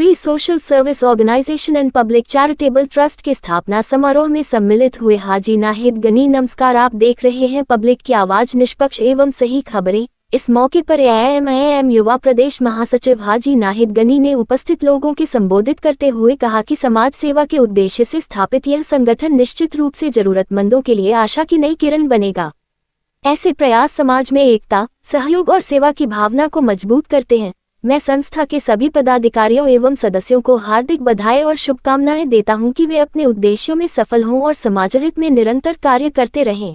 Free social service organisation and public charitable trust के स्थापना समारोह में सम्मिलित हुए हाजी नाहिद गनी। नमस्कार, आप देख रहे हैं पब्लिक की आवाज, निष्पक्ष एवं सही खबरें। इस मौके पर AIM युवा प्रदेश महासचिव हाजी नाहिद गनी ने उपस्थित लोगों के संबोधित करते हुए कहा कि समाज सेवा के उद्देश्य से स्थापित यह संगठन निश्चित रूप से जरूरतमंदों के लिए आशा की नई किरण बनेगा। ऐसे प्रयास समाज में एकता, सहयोग और सेवा की भावना को मजबूत करते हैं। मैं संस्था के सभी पदाधिकारियों एवं सदस्यों को हार्दिक बधाई और शुभकामनाएं देता हूं कि वे अपने उद्देश्यों में सफल हों और समाजहित में निरंतर कार्य करते रहें।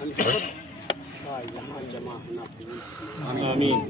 हम सब यहाँ जमा होना कबूल आमीन।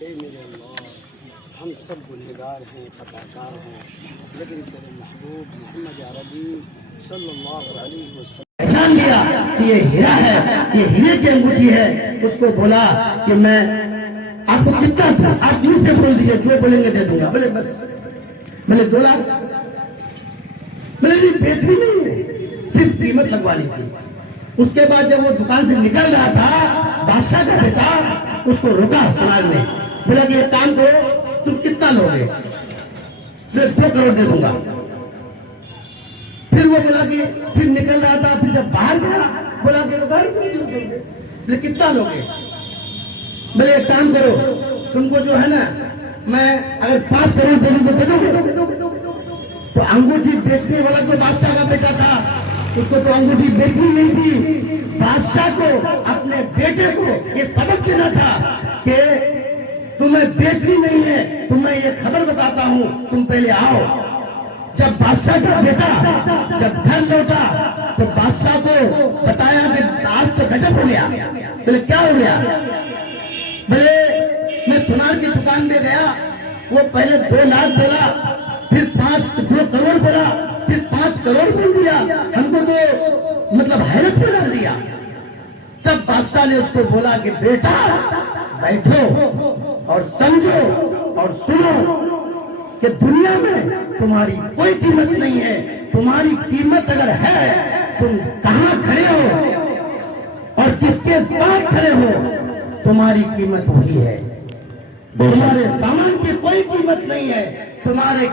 मेरे अल्लाह, हम सब गुनहगार हैं, खताकार हैं, लेकिन तेरे महबूब मोहम्मद अरबी सल्लल्लाहु अलैहि वसल्लम पहचान लिया कि ये हीरा है, ये हीरे की अंगूठी है। उसको बोला कि मैं आपको कितना दूं, आप मुझ से बोल दीजिए, जो बोलेंगे दे दूंगा। बोले बस, मैंने 2 लाख, मैंने भी बेच भी नहीं है, सिर्फ कीमत लगवानी थी। उसके बाद जब वो दुकान से निकल रहा था, बादशाह का बेटा उसको रोका सुनार ने, बोला कि एक काम करो, तुम कितना लोगे? 2 करोड़ दे दूंगा। फिर वो बोला कि फिर निकल रहा था, फिर जब बाहर गया बोला कि बोले कितना लोगे? बोले एक काम करो, तुमको जो है ना, मैं अगर 5 करोड़ दे दूं तो दे दोगे? तो अंगूठी बेचने वाला जो बादशाह का बेटा था, उसको तो अंगूठी बेचनी नहीं थी। बादशाह को अपने बेटे को ये सबक देना था कि तुम्हें बेचनी नहीं है, तुम्हें ये खबर बताता हूं, तुम पहले आओ। जब बादशाह का बेटा जब घर लौटा तो बादशाह को बताया कि आज तो गजब हो गया। बोले क्या हो गया? बोले मैं सुनार की दुकान में गया, वो पहले 2 लाख बोला, फिर 2 करोड़ बोला, फिर 5 करोड़ बोल दिया। हमको तो मतलब हैरत में डाल दिया। तब बादशाह ने उसको बोला कि बेटा बैठो और समझो और सुनो कि दुनिया में तुम्हारी कोई कीमत नहीं है। तुम्हारी कीमत अगर है, तुम कहां खड़े हो और किसके साथ खड़े हो, तुम्हारी कीमत वही है। तुम्हारे सामान की कोई कीमत नहीं है, तुम्हारी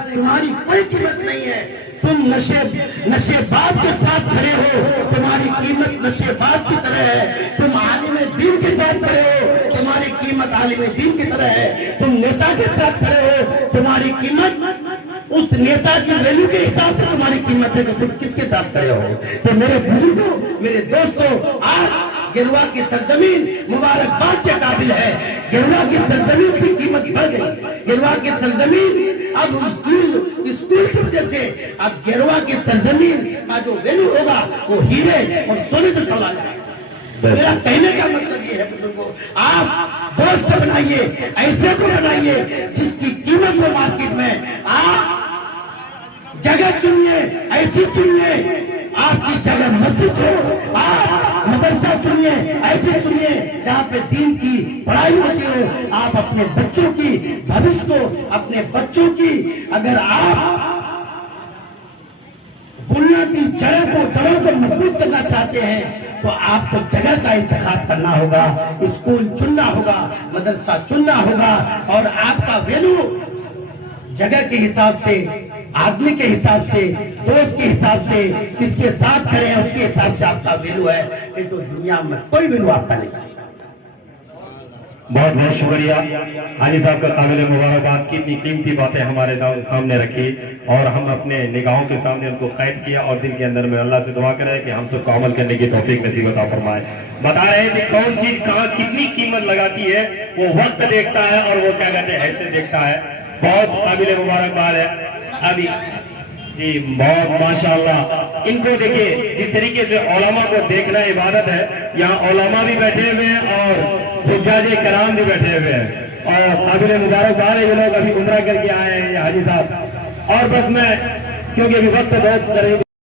कोई कीमत नहीं है। तुम नशेबाज के साथ खड़े हो, तुम्हारी कीमत नशेबाज की तरह है। तुम आलिम दीन के साथ खड़े हो, तुम्हारी कीमत आलिम दीन की तरह है। तुम नेता के साथ खड़े हो, तुम्हारी कीमत उस नेता की वैल्यू के हिसाब से तुम्हारी कीमत है कि तुम किसके साथ खड़े हो। तो मेरे बुजुर्गों, मेरे दोस्तों, आज गिरवा की सरजमीन मुबारकबाद के काबिल है। गिरवा की सरजमीन की कीमत बढ़ गई। गिरवा की सरजमीन अब स्कूल की वजह से अब गिरवा की सरजमीन का जो वैल्यू होगा वो हीरे और सोने से तोला जाएगा। मेरा कहने का मतलब ये है बुजुर्गों, आप दोस्त बनाइए, ऐसे को बनाइए जिसकी कीमत हो मार्केट में। आप जगह चुनिए, ऐसी चुनिए आपकी जगह मस्जिद हो, आप मदरसा चुनिए, ऐसे चुनिए जहाँ पे दीन की पढ़ाई होती हो। आप अपने बच्चों की भविष्य को, अपने बच्चों की अगर आप बुनियादी जड़ों को मजबूत करना चाहते हैं तो आपको जगह का इंतखाब करना होगा, स्कूल चुनना होगा, मदरसा चुनना होगा। और आपका वैल्यू जगह के हिसाब से, आदमी के हिसाब से, दोस्त के हिसाब से, किसके साथ खड़े हैं उसके हिसाब से आपका वैल्यू है। नहीं तो दुनिया में कोई वैल्यू आपका नहीं। बहुत बहुत शुक्रिया हाजी साहब का, काबिल मुबारकबाद। कितनी कीमती बातें हमारे सामने रखी और हम अपने निगाहों के सामने उनको कैद किया और दिल के अंदर में अल्लाह से दुआ करें कि हम सबको अमल करने की तौफीक नसीब अता फरमाए। बता रहे हैं कि कौन चीज कहाँ कितनी कीमत लगाती है, वो वक्त देखता है और वो क्या कहते हैं हैसियत देखता है। बहुत काबिल मुबारकबाद है अभी जी, बहुत माशाअल्लाह। इनको देखिए, जिस तरीके से उलमा को देखना इबादत है, यहाँ उलमा भी बैठे हुए हैं और हुज्जाजे कराम भी बैठे हुए हैं और काबिल मुबारकबाद है। ये लोग अभी उम्रा करके आए हैं हाजी साहब। और बस मैं, क्योंकि अभी वक्त बहुत करीब